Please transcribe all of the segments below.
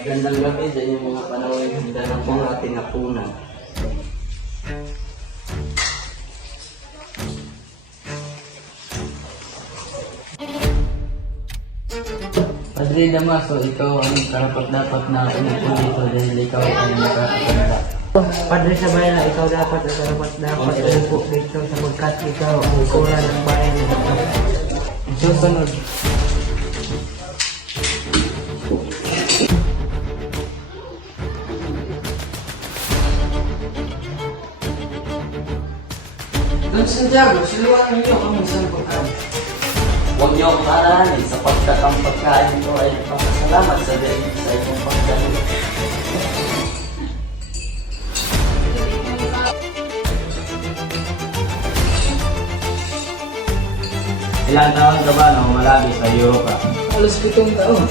Magandang gabi sa inyong mga panahon. Handa na po ang ating hapunan. Padre Damaso, ikaw ang karapat-dapat na umupo dito dahil ikaw ang nakakaganda. Padre sa bayan ikaw dapat at dapat dapat umupo dito sapagkat ikaw ang kura ng bayan na ito. Susunod. Don Santiago, siluan ninyo ang isang pagkain. Huwag niyo akong arahanin sapagkat ang pagkain ko ay papasalamat sa daig sa inyong pagkain. Ilang taon ka ba nang malagi sa Europa? Halos pitong taon.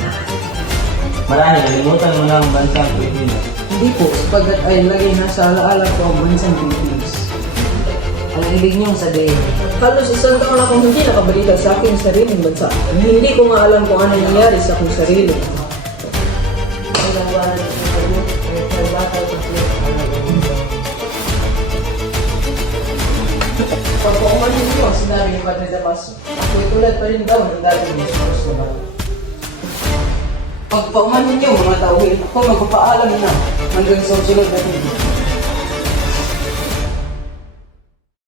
Marami, nalimutan mo na ang bansang Pilipinas. Hindi po, sapagkat ay lagay nasa alaala ko ang bansang Pilipinas. Ang ibig niyong sabihin. Halos isang taon akong hindi nakabalita sa aking sariling bansa. Hindi ko nga alam kung ano nangyari sa aking sarili. Ng Pagpakuman ninyo ang sinabi ni Padre Damas, ako'y tulad pa rin daw ng dati ni Jesus na. Pagpauman ninyo mga tauhin, ako magpapaalam na hanggang sa sunod na tingin.